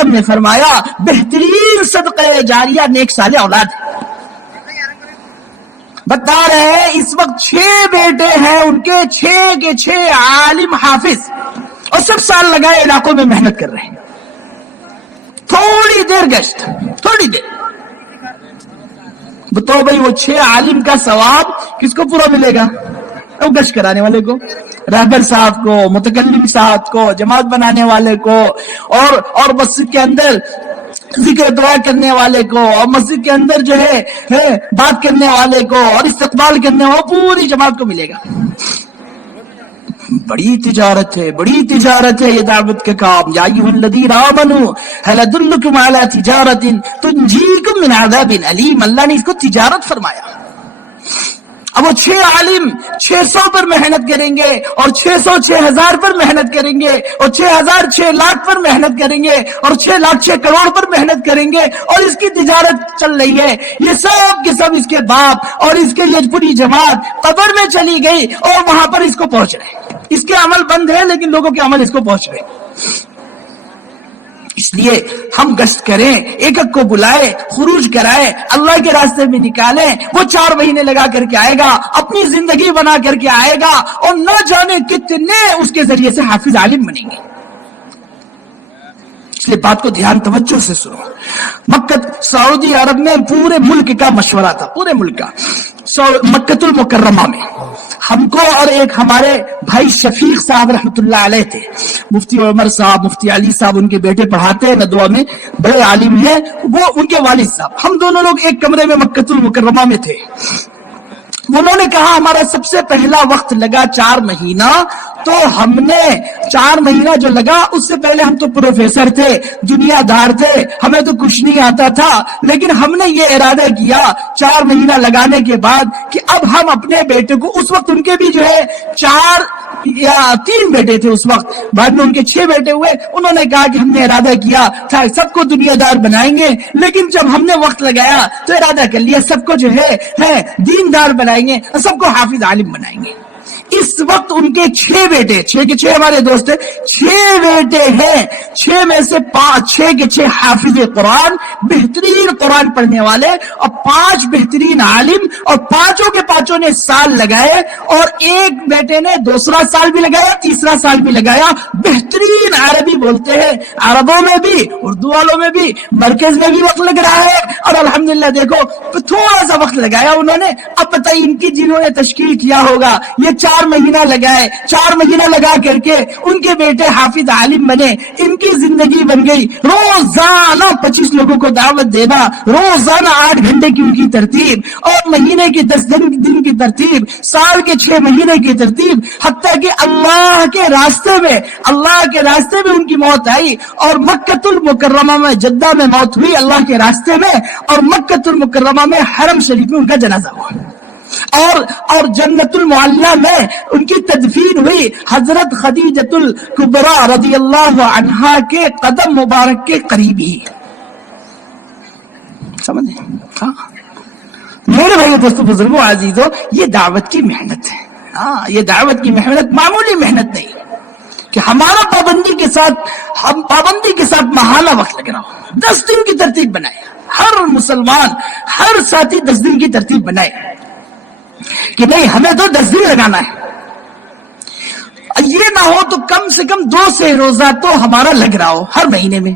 وسلم نے فرمایا بہترین صدقہ جاریہ نیک صالح اولاد ہے. بتا رہے ہیں اس وقت 6 بیٹے ہیں ان کے 6 کے 6 عالم حافظ اور سب سال لگائے علاقوں میں محنت کر رہے ہیں. تھوڑی دیر گشت، تھوڑی دیر بتاؤ بھائی وہ 6 عالم کا ثواب کس کو پورا ملے گا؟ وہ گشت کرانے والے کو، رہبر صاحب کو، متکلم صاحب کو، جماعت بنانے والے کو، اور مسجد کے اندر ذکر دعا کرنے والے کو، اور مسجد کے اندر جو ہے بات کرنے والے کو اور استقبال کرنے والے، پوری جماعت کو ملے گا. بڑی تجارت ہے، بڑی تجارت ہے یہ دعوت کا کام. یا ایھا الذین آمنوا ھل ادلکم علی تجارۃ تنجیکم من عذاب الیم. اللہ نے اس کو تجارت فرمایا. اب وہ 6 عالم 600 پر محنت کریں گے اور 600 6000 پر محنت کریں گے اور 6000 6 لاکھ پر محنت کریں گے اور 6 لاکھ 6 کروڑ پر محنت کریں گے اور اس کی تجارت چل رہی ہے. یہ سب کے سب اس کے باپ اور اس کے یہ پوری جماعت قبر میں چلی گئی اور وہاں پر اس کو پہنچ رہے. اس کے عمل بند ہے لیکن لوگوں کے عمل اس کو پہنچ رہے. اس لیے ہم گشت کریں، ایک ایک کو بلائے، خروج کرائے، اللہ کے راستے میں نکالیں. وہ 4 مہینے لگا کر کے آئے گا، اپنی زندگی بنا کر کے آئے گا اور نہ جانے کتنے اس کے ذریعے سے حافظ عالم بنیں گے. اس لیے بات کو دھیان توجہ سے سنو. مکہ سعودی عرب میں پورے ملک کا مشورہ تھا، پورے ملک کا. مکۃ المکرمہ میں ہم کو اور ایک ہمارے بھائی شفیق صاحب رحمۃ اللہ علیہ تھے، مفتی عمر صاحب، مفتی علی صاحب ان کے بیٹے پڑھاتے ہیں ندوہ میں، بڑے عالم ہیں وہ، ان کے والد صاحب. ہم دونوں لوگ ایک کمرے میں مکۃ المکرمہ میں تھے. انہوں نے کہا ہمارا سب سے پہلا وقت لگا 4 مہینہ. تو ہم نے 4 مہینہ جو لگا اس سے پہلے ہم تو پروفیسر تھے، دنیا دار تھے، ہمیں تو کچھ نہیں آتا تھا، لیکن ہم نے یہ ارادہ کیا 4 مہینہ لگانے کے بعد کہ اب ہم اپنے بیٹے کو، اس وقت ان کے بھی جو ہے 4 یا 3 بیٹے تھے اس وقت، بعد میں ان کے 6 بیٹے ہوئے. انہوں نے کہا کہ ہم نے ارادہ کیا تھا سب کو دنیا دار بنائیں گے، لیکن جب ہم نے وقت لگایا تو ارادہ کر لیا سب کو جو ہے دیندار بنائیں گے، سب کو حافظ عالم بنائیں گے. اس وقت ان کے 6 بیٹے، 6 کے 6 ہمارے دوست ہیں، 6 بیٹے ہیں. 6 میں سے 6 کے 6 حافظ قرآن، بہترین قرآن پڑھنے والے، اور 5 بہترین عالم، اور 5 نے سال لگائے، اور ایک بیٹے نے دوسرا سال بھی لگایا، تیسرا سال بھی لگایا. بہترین عربی بولتے ہیں، عربوں میں بھی اردو والوں میں بھی، مرکز میں بھی وقت لگ رہا ہے. اور الحمدللہ دیکھو تھوڑا سا وقت لگایا انہوں نے. اب بتائیے ان کی جنہوں نے تشکیل کیا ہوگا، یہ 4 مہینہ لگائے، 4 مہینہ لگا کر کے ان کے بیٹے حافظ عالم بنے. ان کی زندگی بن گئی روزانہ 25 لوگوں کو دعوت دینا، روزانہ 8 گھنٹے کی ان کی ترتیب، اور مہینے کی 10 دن کی ترتیب، سال کے 6 مہینے کی ترتیب، حتیٰ کہ اللہ کے راستے میں ان کی موت آئی. اور مکۃ المکرمہ میں، جدہ میں موت ہوئی اللہ کے راستے میں، اور مکۃ المکرمہ میں حرم شریف میں ان کا جنازہ ہوا. اور جنت المعلیٰ میں ان کی تدفین ہوئی حضرت خدیجۃ الکبریٰ رضی اللہ عنہا کے قدم مبارک کے قریب ہی. سمجھے؟ ہاں میرے بھائی دوستو بزرگوں عزیزوں، یہ دعوت کی محنت ہے. یہ دعوت کی محنت معمولی محنت نہیں کہ ہمارا پابندی کے ساتھ محالہ وقت لگ رہا ہو. 10 دن کی ترتیب بنائے، ہر مسلمان، ہر ساتھی 10 دن کی ترتیب بنائے کہ نہیں ہمیں تو 10 دن لگانا ہے. یہ نہ ہو تو کم سے کم 200 روزہ تو ہمارا لگ رہا ہو ہر مہینے میں،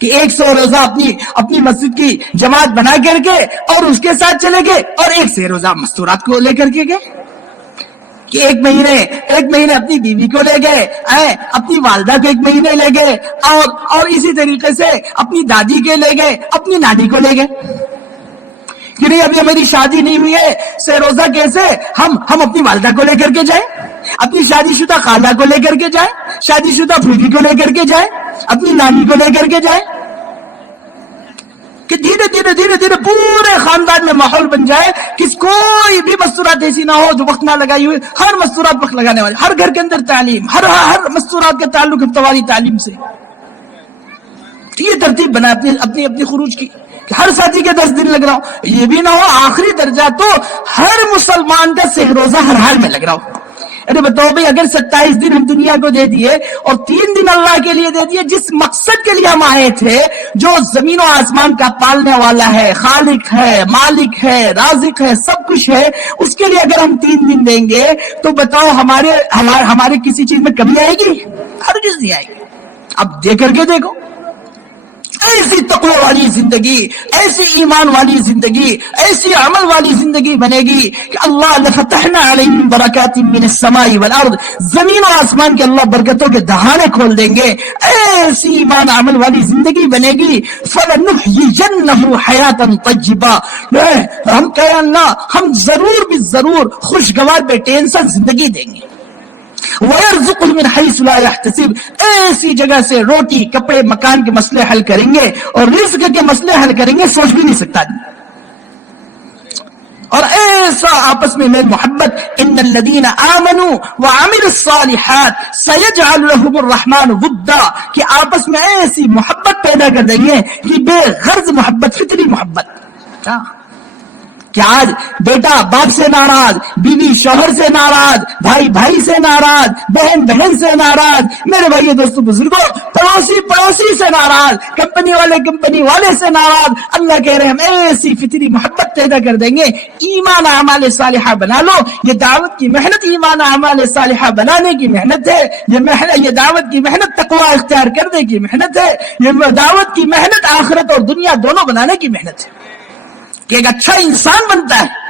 کہ 100 روزہ اپنی مسجد کی جماعت بنا کر کے اور اس کے ساتھ چلے گئے، اور 100 روزہ مستورات کو لے کر کے گئے، کہ ایک مہینے اپنی بیوی کو لے گئے، اپنی والدہ کو 1 مہینے لے گئے، اور اسی طریقے سے اپنی دادی کے لے گئے، اپنی نانی کو لے گئے. کہ نہیں ابھی ہماری شادی نہیں ہوئی ہے، 100 روزہ کیسے ہم اپنی والدہ کو لے کر کے جائیں، اپنی شادی شدہ خالہ کو لے کر کے جائیں، شادی شدہ پھوپھی کو لے کر کے جائیں، اپنی نانی کو لے کر کے جائیں، کہ دھیرے دھیرے پورے خاندان میں ماحول بن جائے کہ کوئی بھی مستورات ایسی نہ ہو جو وقت نہ لگائی ہوئی. ہر مستورات وقت لگانے والے، ہر گھر کے اندر تعلیم، ہر مستورات کا تعلق ہفتواری تعلیم سے. یہ ترتیب بنا اپنی خروج کی کہ ہر ساتھی کے 10 دن لگ رہا ہو. یہ بھی نہ ہو آخری درجہ تو ہر مسلمان کا 100 روزہ ہر حال میں لگ رہا ہو. ارے بتاؤ بھائی اگر 27 دن ہم دنیا کو دے دیے اور 3 دن اللہ کے لیے دے دیے، جس مقصد کے لیے ہم آئے تھے، جو زمین و آسمان کا پالنے والا ہے، خالق ہے، مالک ہے، رازق ہے، سب کچھ ہے، اس کے لیے اگر ہم 3 دن دیں گے تو بتاؤ ہمارے کسی چیز میں کمی آئے گی؟ ہر چیز نہیں آئے گی۔ اب دے کر کے دیکھو، ایسی تقوی والی زندگی، ایسی ایمان والی زندگی، ایسی عمل والی زندگی بنے گی کہ اللہ لفتحنا علیہم برکات من السماء والارض، زمین و آسمان کے اللہ برکتوں کے دہانے کھول دیں گے۔ ایسی ایمان عمل والی زندگی بنے گی، فلنحیینہ حیاتا طیبہ، ہم کہیں اللہ ہم ضرور بھی ضرور خوشگوار بے ٹینشن زندگی دیں گے۔ وَيَرْزُقُهُ مِنْ حَيْثُ لَا يَحْتَسِبُ، ایسی جگہ سے روٹی کپڑے مکان کے مسئلے حل کریں گے اور رزق کے مسئلے حل کریں گے، سوچ بھی نہیں سکتا۔ اور ایسا آپس میں میل محبت، ان الذین آمنوا وعملوا الصالحات سیجعل لهم الرحمن ودا، کہ آپس میں ایسی محبت پیدا کر دیں گے کہ بے غرض محبت، فطری محبت۔ کہ آج بیٹا باپ سے ناراض، بیوی شوہر سے ناراض، بھائی بھائی سے ناراض، بہن بہن سے ناراض، میرے بھائی دوستوں بزرگوں پڑوسی پڑوسی سے ناراض، کمپنی والے سے ناراض۔ اللہ کہہ رہے ہیں ہم ایسی فطری محبت پیدا کر دیں گے۔ ایمان اعمال صالحہ بنا لو، یہ دعوت کی محنت ایمان اعمال صالحہ بنانے کی محنت ہے، یہ دعوت کی محنت تقوی اختیار کرنے کی محنت ہے، یہ دعوت کی محنت آخرت اور دنیا دونوں بنانے کی محنت ہے، کہ ایک اچھا انسان بنتا ہے۔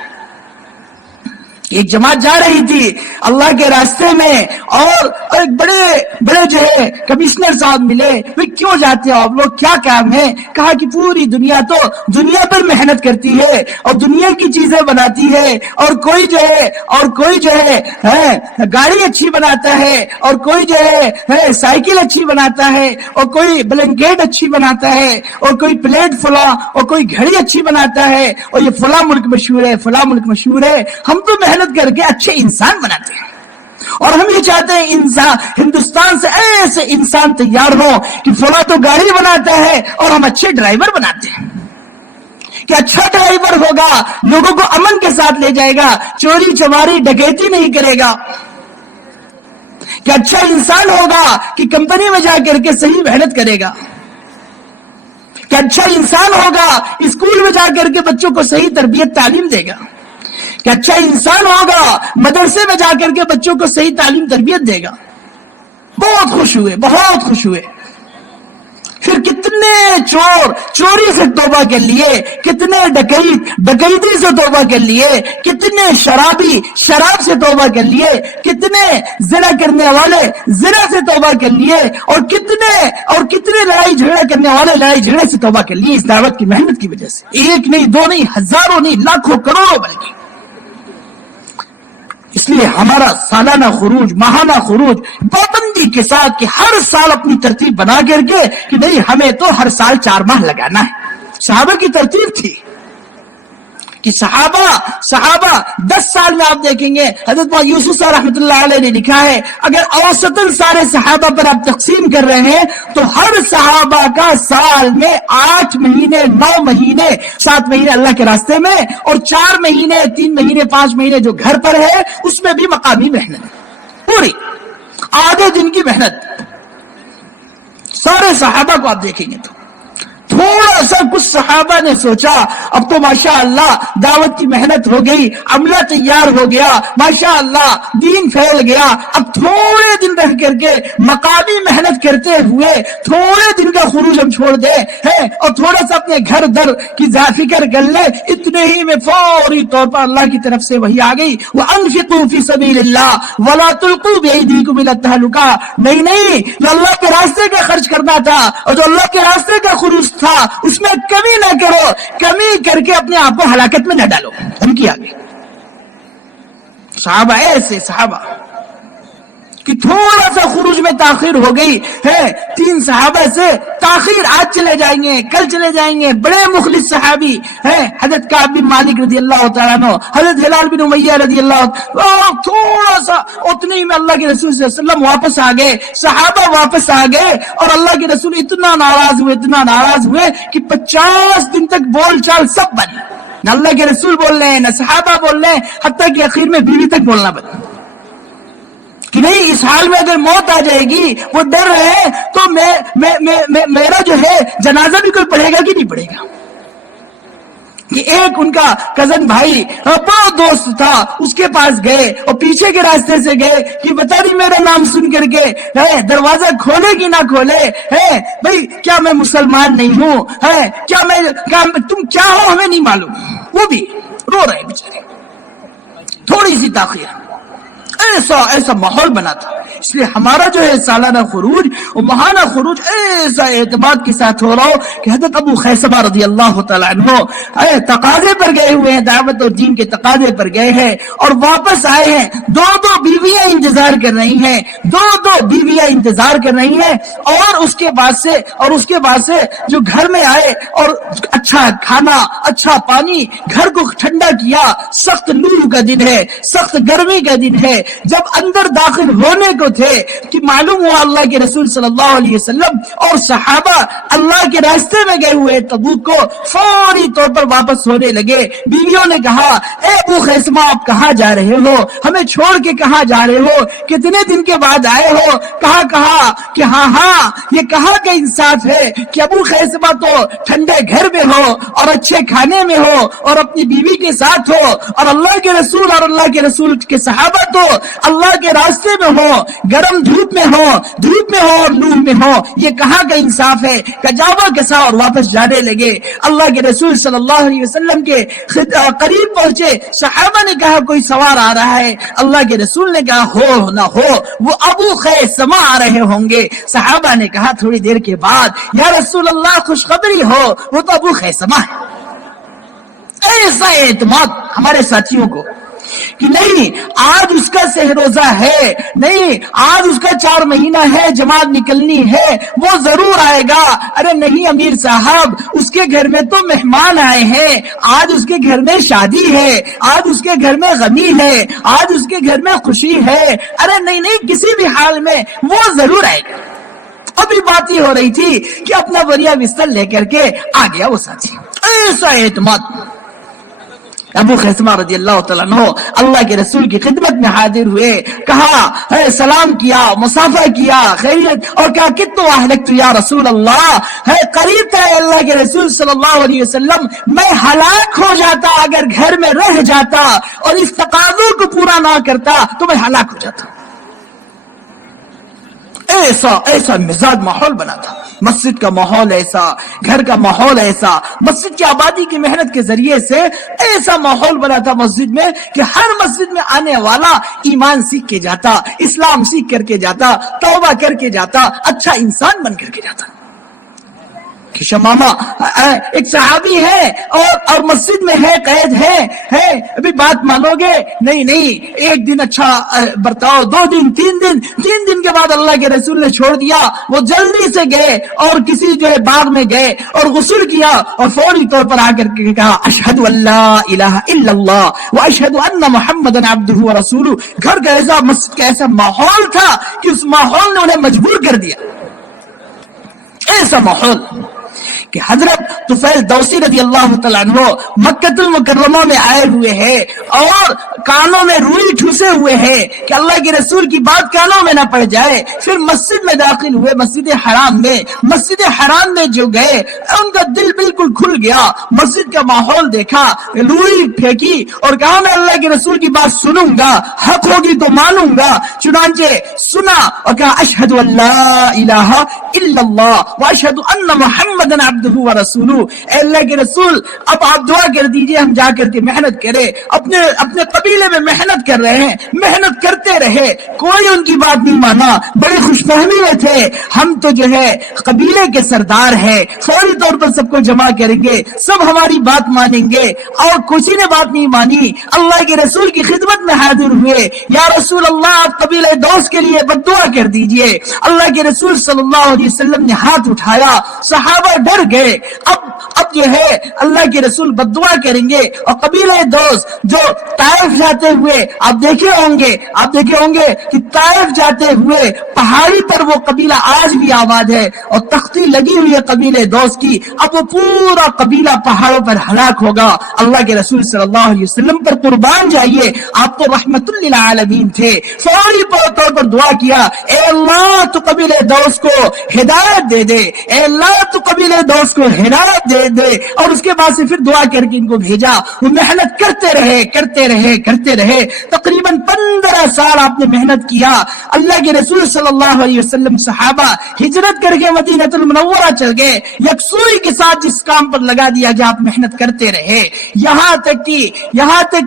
ایک جماعت جا رہی تھی اللہ کے راستے میں، اور ایک بڑے جو ہے کمشنر صاحب ملے، وہ کیوں جاتے ہو آپ لوگ، کیا کام ہے؟ کہا کہ پوری دنیا تو دنیا پر محنت کرتی ہے اور دنیا کی چیزیں بناتی ہے، اور کوئی جو ہے گاڑی اچھی بناتا ہے، اور کوئی جو ہے سائیکل اچھی بناتا ہے، اور کوئی بلینکیٹ اچھی بناتا ہے، اور کوئی پلیٹ فلاں، اور کوئی گھڑی اچھی بناتا ہے، اور یہ فلاں ملک مشہور ہے، فلاں ملک مشہور ہے۔ ہم تو محنت کر کے اچھے انسان بناتے ہیں، اور ہم یہ چاہتے ہیں ہندوستان سے ایسے انسان تیار ہو کہ فلاں تو گاڑی بناتا ہے اور ہم اچھے ڈرائیور بناتے ہیں، کہ اچھا ڈرائیور ہوگا، لوگوں کو امن کے ساتھ لے جائے گا، چوری چماری ڈکیتی نہیں کرے گا، کہ اچھا انسان ہوگا کہ کمپنی میں جا کر کے صحیح محنت کرے گا، کہ اچھا انسان ہوگا اسکول میں جا کر کے بچوں کو صحیح تربیت تعلیم دے گا، کہ اچھا انسان ہوگا مدرسے میں جا کر کے بچوں کو صحیح تعلیم تربیت دے گا۔ بہت خوش ہوئے۔ پھر کتنے چور چوری سے توبہ کر لیے، کتنے ڈکیتی سے توبہ کر لیے، کتنے شرابی شراب سے توبہ کر لیے، کتنے زنا کرنے والے زنا سے توبہ کر لیے، اور کتنے لڑائی جھگڑا کرنے والے لڑائی جھگڑے سے توبہ کر لیے، اس دعوت کی محنت کی وجہ سے۔ ایک نہیں، دو نہیں، ہزاروں نہیں، لاکھوں کروڑوں بلکہ۔ اس لیے ہمارا سالانہ خروج، ماہانہ خروج پابندی کے ساتھ، کہ ہر سال اپنی ترتیب بنا کر کے کہ نہیں ہمیں تو ہر سال 4 ماہ لگانا ہے۔ صحابہ کی ترتیب تھی کہ صحابہ 10 سال میں آپ دیکھیں گے، حضرت یوسف صاحب رحمۃ اللہ علیہ نے لکھا ہے اگر اوسطاً سارے صحابہ پر آپ تقسیم کر رہے ہیں تو ہر صحابہ کا سال میں 8 مہینے 9 مہینے 7 مہینے اللہ کے راستے میں، اور 4 مہینے 3 مہینے 5 مہینے جو گھر پر ہے اس میں بھی مقامی محنت، پوری آدھے دن کی محنت۔ سارے صحابہ کو آپ دیکھیں گے تو تھوڑا سا کچھ صحابہ نے سوچا اب تو ماشاءاللہ دعوت کی محنت ہو گئی، عملہ تیار ہو گیا، ماشاءاللہ دین پھیل گیا، اب تھوڑے دن رہ کر کے مقامی محنت کرتے ہوئے تھوڑے دن کا خروج ہم چھوڑ دیں اور تھوڑا سا اپنے گھر در کی فکر کر لے، اتنے ہی میں فوری طور پر اللہ کی طرف سے وہی آ گئی، وَأَنفِقُوا فِي سَبِيلِ اللَّهِ وَلَا تُلْقُوا بِأَيْدِيكُمْ إِلَى التَّهْلُكَةِ۔ نہیں جو اللہ کے راستے کا خرچ کرنا تھا اور جو اللہ کے راستے کا خروج تھا اس میں کمی نہ کرو، کمی کر کے اپنے آپ کو ہلاکت میں نہ ڈالو۔ ہم کیا گئے صحابہ، ایسے صحابہ کہ تھوڑا سا خروج میں تاخیر ہو گئی ہے، 3 صحابہ سے تاخیر، آج چلے جائیں گے کل چلے جائیں گے، بڑے مخلص صحابی ہیں، حضرت کعب بن مالک رضی اللہ تعالیٰ عنہ، حضرت ہلال بن امیہ رضی اللہ، تھوڑا سا اتنے ہی میں اللہ کے رسول صلی اللہ علیہ وسلم واپس آ گئے، صحابہ واپس آ گئے، اور اللہ کے رسول اتنا ناراض ہوئے کہ 50 دن تک بول چال سب بند، نہ اللہ کے رسول بول رہے ہیں نہ صحابہ بول رہے ہیں، حتیٰ کہ اخیر میں بیوی تک بولنا بند۔ کہ نہیں اس حال میں اگر موت آ جائے گی، وہ ڈر رہے ہیں تو میرا جو ہے جنازہ بھی کوئی پڑھے گا کہ نہیں پڑھے گا. کہ ایک ان کا کزن بھائی بہت دوست تھا، اس کے پاس گئے اور پیچھے کے راستے سے گئے کہ بتا نہیں میرا نام سن کر کے دروازہ کھولے کہ نہ کھولے، بھائی کیا میں مسلمان نہیں ہوں، تم کیا ہو ہمیں نہیں معلوم. وہ بھی رو رہے بیچارے، تھوڑی سی تاخیر. ایسا ماحول بنا تھا. اس لیے ہمارا جو ہے سالانہ خروج اور ماہانہ خروج ایسا اعتماد کے ساتھ ہو رہا ہو کہ حضرت ابو خیثمہ رضی اللہ تعالیٰ عنہ تقاضے پر گئے ہوئے ہیں، دعوت اور دین کے تقاضے پر گئے ہیں اور واپس آئے ہیں. دو بیویاں انتظار کر رہی ہیں، دو بیویاں انتظار کر رہی ہیں. اور اس کے بعد سے جو گھر میں آئے اور اچھا کھانا، اچھا پانی، گھر کو ٹھنڈا کیا. سخت لو کا دن ہے، سخت گرمی کا دن ہے. جب اندر داخل ہونے کو تھے کہ معلوم ہوا اللہ کے رسول صلی اللہ علیہ وسلم اور صحابہ اللہ کے راستے میں گئے ہوئے تبوک کو، فوری طور پر واپس ہونے لگے. بیویوں نے کہا اے ابو خیثمہ آپ کہاں جا رہے ہو، ہمیں چھوڑ کے کہاں جا رہے ہو، کتنے دن کے بعد آئے ہو. کہا کہ ہاں یہ کہاں کا انصاف ہے کہ ابو خیثمہ تو ٹھنڈے گھر میں ہو اور اچھے کھانے میں ہو اور اپنی بیوی کے ساتھ ہو، اور اللہ کے رسول اور اللہ کے رسول کے صحابہ تو اللہ کے راستے میں ہو، گرم دھوپ میں ہو اور نور میں ہو. یہ کہاں کا انصاف ہے. کجاوا کسا اور واپس جانے لگے. اللہ کے رسول صلی اللہ علیہ وسلم کے قریب پہنچے. صحابہ نے کہا کوئی سوار آ رہا ہے. اللہ کے رسول نے کہا ہو نہ ہو وہ ابو خیثمہ آ رہے ہوں گے. صحابہ نے کہا تھوڑی دیر کے بعد یا رسول اللہ خوشخبری ہو، وہ تو ابو خیثمہ ہے. ایسا اعتماد ہمارے ساتھیوں کو کہ نہیں آج اس کا سہروزہ ہے، نہیں آج اس کا 4 مہینہ ہے، جماعت نکلنی ہے، وہ ضرور آئے گا. ارے نہیں امیر صاحب، اس کے گھر میں تو مہمان آئے ہیں، آج اس کے گھر میں شادی ہے، آج اس کے گھر میں غمی ہے، آج اس کے گھر میں خوشی ہے. ارے نہیں کسی بھی حال میں وہ ضرور آئے گا. ابھی بات یہ ہو رہی تھی کہ اپنا بوریا بستر لے کر کے آ گیا وہ ساتھی. ایسا اعتماد. ابو خیثمہ رضی اللہ تعالیٰ عنہ اللہ کے رسول کی خدمت میں حاضر ہوئے، کہا سلام کیا، مصافحہ کیا، خیریت، اور کہا کتو اہلکت یا رسول اللہ، قریب تھا اللہ کے رسول صلی اللہ علیہ وسلم میں ہلاک ہو جاتا اگر گھر میں رہ جاتا اور اس تقاضوں کو پورا نہ کرتا تو میں ہلاک ہو جاتا. ایسا مزاج ماحول بنا تھا. مسجد کا ماحول ایسا، گھر کا ماحول ایسا، مسجد کی آبادی کی محنت کے ذریعے سے ایسا ماحول بنا تھا مسجد میں کہ ہر مسجد میں آنے والا ایمان سیکھ کے جاتا، اسلام سیکھ کر کے جاتا، توبہ کر کے جاتا، اچھا انسان بن کر کے جاتا. کہ شمامہ ایک صحابی ہے اور مسجد میں ہے، قید ہے، ابھی بات مانو گے؟ نہیں ایک دن اچھا برتاؤ، 2 دن 3 دن کے بعد اللہ کے رسول نے چھوڑ دیا. وہ جلدی سے گئے اور کسی جو ہے باغ میں گئے اور غسل کیا اور فوری طور پر آ کر کے کہا اشہد ان لا الہ الا اللہ واشہد ان محمدا عبدہ ورسولہ. گھر کا ایسا، مسجد کا ایسا ماحول تھا کہ اس ماحول نے انہیں مجبور کر دیا. ایسا ماحول کہ حضرت طفیل دوسی رضی اللہ تعالیٰ عنہ مکہ المکرمہ میں آئے ہوئے ہیں اور کانوں میں روئی ٹھوسے ہوئے ہیں کہ اللہ کے رسول کی بات کانوں میں نہ پڑ جائے. پھر مسجد میں داخل ہوئے، مسجد حرام میں جو گئے ان کا دل بالکل کھل گیا. مسجد کا ماحول دیکھا، روئی پھینکی اور کہا میں اللہ کے رسول کی بات سنوں گا، حق ہوگی تو مانوں گا. چنانچہ سنا اور کہا اشہد ان لا الہ الا اللہ واشہد ان محمدا عبدہ ورسولہ. اے اللہ کے رسول اب آپ دعا کر دیجئے ہم جا کر کے محنت کریں. اپنے قبیلے میں محنت کر رہے ہیں، محنت کرتے رہے، کوئی ان کی بات نہیں مانا. بڑے خوش فہمی میں تھے، ہم تو جو ہے قبیلے کے سردار ہیں، فوری طور پر سب کو جمع کریں گے، سب ہماری بات مانیں گے. اور کسی نے بات نہیں مانی. اللہ کے رسول کی خدمت میں حاضر ہوئے، یا رسول اللہ آپ قبیلے دوست کے لیے بد دعا کر دیجئے. اللہ کے رسول صلی اللہ علیہ وسلم نے ہاتھ اٹھایا، صحابہ ڈر گئے. اب جو ہے اللہ کے رسول بددعا کریں گے. اور قبیلہ دوست جو طائف جاتے ہوئے آپ دیکھے ہوں گے کہ طائف جاتے ہوئے پہاڑی پر وہ قبیلہ آج بھی آباد ہے اور تختی لگی ہوئی ہے قبیلہ دوست کی. اب وہ پورا قبیلہ پہاڑوں پر ہلاک ہوگا. اللہ کے رسول صلی اللہ علیہ وسلم پر قربان جائیے, آپ تو رحمت للعالمین تھے. فوری طور پر دعا کیا, اے اللہ تو قبیلہ دوست کو ہدایت دے دے, اے اللہ تو قبیلہ دوست کو ہدایت دے دے. اور اس کے بعد سے پھر دعا کر کے ان کو بھیجا. وہ محنت کرتے رہے تقریباً 15 سال آپ نے محنت کیا. اللہ کے رسول صلی اللہ علیہ وسلم صحابہ ہجرت کر کے مدینہ المنورہ چل گئے. یکسوئی کے ساتھ جس کام پر لگا دیا کہ آپ محنت کرتے رہے, یہاں تک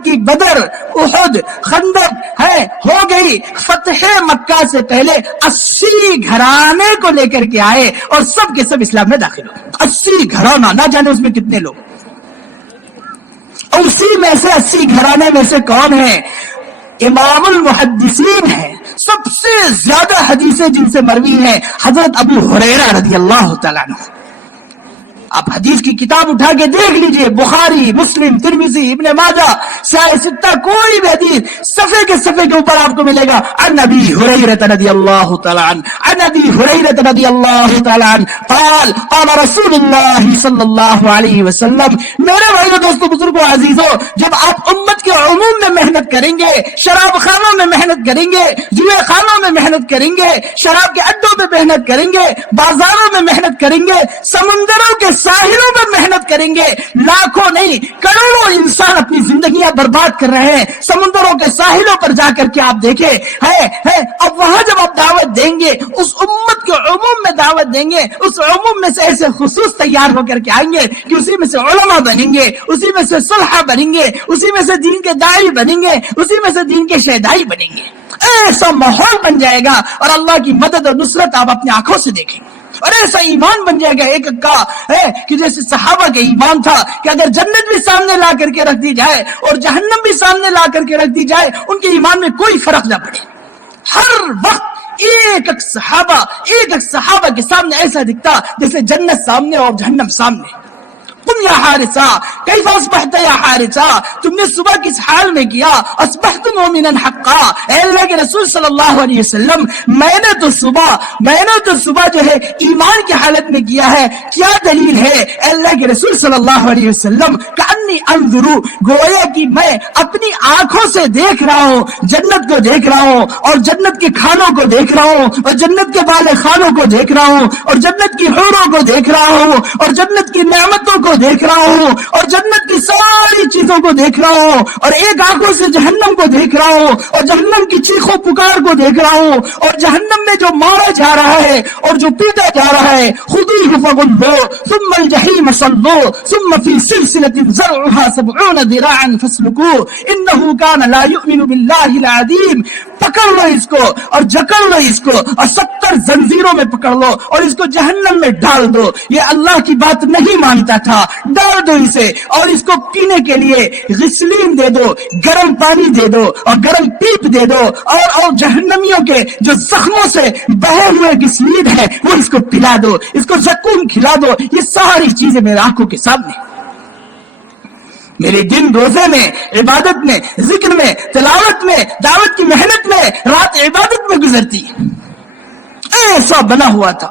کہ بدر, احد, خندق ہے ہو گئی. فتح مکہ سے پہلے 80 گھرانے کو لے کر کے آئے اور سب کے سب اسلام میں داخل ہوئے. 80 گھرانہ, نہ جانے اس میں کتنے لوگ. اسی میں سے 80 گھرانے میں سے کون ہے؟ امام المحدثین ہے. سب سے زیادہ حدیثیں جن سے مروی ہیں حضرت ابو ہریرہ رضی اللہ تعالیٰ عنہ. آپ حدیث کی کتاب اٹھا کے دیکھ لیجئے, بخاری, مسلم, ترمذی, ابن ماجہ, سائے ستہ, کوئی بھی حدیث صفحے کے اوپر آپ کو ملے گا. عن ابی ہریرہ رضی اللہ تعالی عنہ قال قال رسول اللہ صلی اللہ علیہ وسلم. میرے بھائیو, دوستو, بزرگوں, عزیزوں, جب آپ امت کے عموم میں محنت کریں گے, شراب خانوں میں محنت کریں گے, جوئے خانوں میں محنت کریں گے, شراب کے اڈوں میں محنت کریں گے, بازاروں میں محنت کریں گے, سمندروں کے ساحلوں پر محنت کریں گے, لاکھوں نہیں کروڑوں انسان اپنی زندگیاں برباد کر رہے ہیں سمندروں کے ساحلوں پر جا کر کے. آپ دیکھیں اب وہاں جب آپ دعوت دیں گے, اس امت کے عموم میں دعوت دیں گے, اس عموم میں سے ایسے خصوص تیار ہو کر کے آئیں گے کہ اسی میں سے علماء بنیں گے, اسی میں سے صلحاء بنیں گے, اسی میں سے دین کے داعی بنیں گے, اسی میں سے دین کے شہدائی بنیں گے. ایسا ماحول بن جائے گا اور اللہ کی مدد اور نصرت آپ اپنی آنکھوں سے دیکھیں گے. اور ایسا ایمان بن جائے گا ایک کا کہ جیسے صحابہ کے ایمان تھا کہ اگر جنت بھی سامنے لا کر کے رکھ دی جائے اور جہنم بھی سامنے لا کر کے رکھ دی جائے, ان کے ایمان میں کوئی فرق نہ پڑے. ہر وقت ایک صحابہ کے سامنے ایسا دکھتا جیسے جنت سامنے اور جہنم سامنے. تم یا حارثہ کیف اصبحت یا حارثہ, تم نے صبح کس حال میں کیا؟ اصبحت مومنا حقا. اے اللہ کے رسول صلی اللہ علیہ وسلم, میں نے تو صبح جو ہے ایمان کی حالت میں کیا ہے. کیا دلیل ہے؟ اے اللہ کے رسول صلی اللہ علیہ وسلم, کانی انظر, گویا کہ میں اپنی آنکھوں سے دیکھ رہا ہوں, جنت کو دیکھ رہا ہوں, اور جنت کے کھانوں کو دیکھ رہا ہوں, اور جنت کے بالے خانوں کو دیکھ رہا ہوں, اور جنت کی حوروں کو دیکھ رہا ہوں, اور جنت کی نعمتوں کو دیکھ رہا ہوں, اور جنت کی ساری چیزوں کو دیکھ رہا ہوں, اور ایک آنکھوں سے جہنم کو دیکھ رہا ہوں, اور جہنم کی چیخوں پکار کو دیکھ رہا ہوں, اور جہنم میں جو مارا جا رہا ہے اور جو پیٹا جا رہا ہے. خذوہ فغلوہ ثم الجحیم صلوہ ثم فی سلسلۃ ذرعها 70 ذراعا فاسلکوہ انہ کان لا یؤمن باللہ العظیم. پکڑ لو اس کو اور جکڑ لو اس کو اور 70 زنجیروں میں پکڑ لو اور اس کو جہنم میں ڈال دو. یہ اللہ کی بات نہیں مانتا تھا, ڈال دو اسے, اور اس کو پینے کے لیے غسلین دے دو, گرم پانی دے دو اور گرم پیپ دے دو, اور جہنمیوں کے جو زخموں سے بہے ہوئے غسلین ہے وہ اس کو پلا دو, اس کو زکون کھلا دو. یہ ساری چیزیں میرے آنکھوں کے سامنے, میرے دن روزے میں, عبادت میں, ذکر میں, تلاوت میں, دعوت کی محنت میں, رات عبادت میں گزرتی. ایسا بنا ہوا تھا.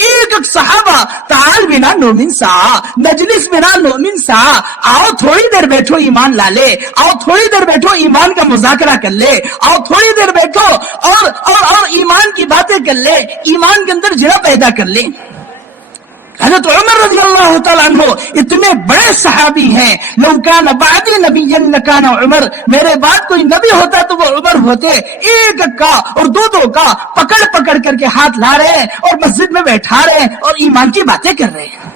ایک صحابہ, تعال بنا نؤمن ساعة, مجلس بنا نؤمن ساعة, آؤ تھوڑی دیر بیٹھو ایمان لا لے, آؤ تھوڑی دیر بیٹھو ایمان کا مذاکرہ کر لے, آؤ تھوڑی دیر بیٹھو اور ایمان کی باتیں کر لے, ایمان کے اندر جڑا پیدا کر لے. حضرت عمر رضی اللہ تعالیٰ عنہ اتنے بڑے صحابی ہیں. لو کان بعدی نبی لکان عمر, میرے بعد کوئی نبی ہوتا تو وہ عمر ہوتے. ایک کا اور دو کا پکڑ کر کے ہاتھ لا رہے ہیں اور مسجد میں بیٹھا رہے ہیں اور ایمان کی باتیں کر رہے ہیں.